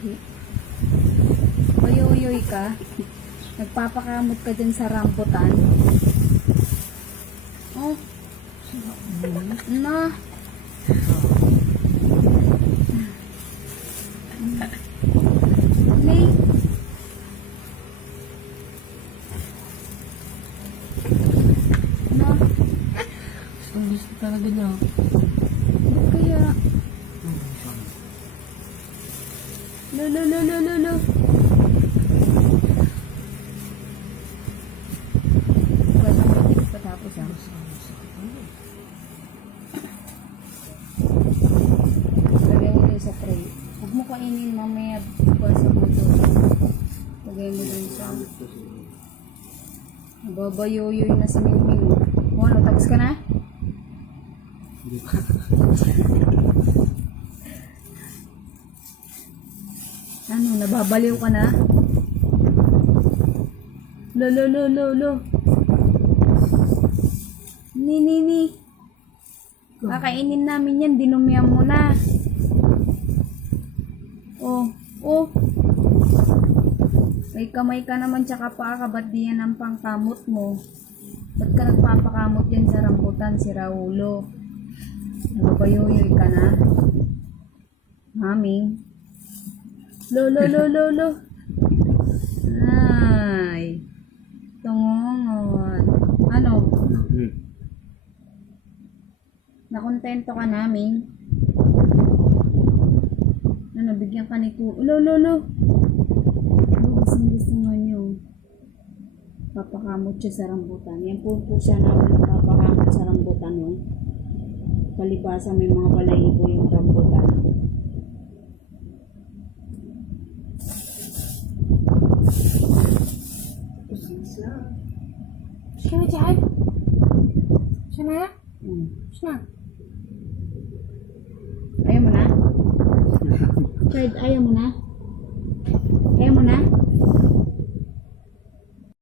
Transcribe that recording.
Oyoy ka. Nagpapakamot ka dyan sa rambutan. Oh. Na. Lay. Na. Ang gusto talaga niya. Ba't kaya? Lo. Wala mo patapos ah. Lagay mo din sa tray. Huwag mo kainin mamaya bukas sa buto. Lagay mo din sa... Nababayoyoy na sa mingming. O ano, tapos ka na? Ano, nababaliw ka na? Lo. Ni. Kakainin namin yan, dinumihan mo na. Oh. May kamay ka naman tsaka paa ka, ba't di yan ang pangkamot mo? Ba't ka nagpapakamot yan sa rambutan, si Raulo? Nababayoyoy ka na? Maming? Lo. Ay. Tungongon. Ano? Nakontento ka namin? Ano, bigyan ka ni tu... Lo. Gusto nga niyo. Papakamot siya sa rambutan. Yan po siya namin papakamot sa rambutan nun. Palibasa may mga balahibo yung rambutan. Siya dyan? Siya na? Siya. Ayaw mo na? Fred, ayaw mo na? Ayaw mo na?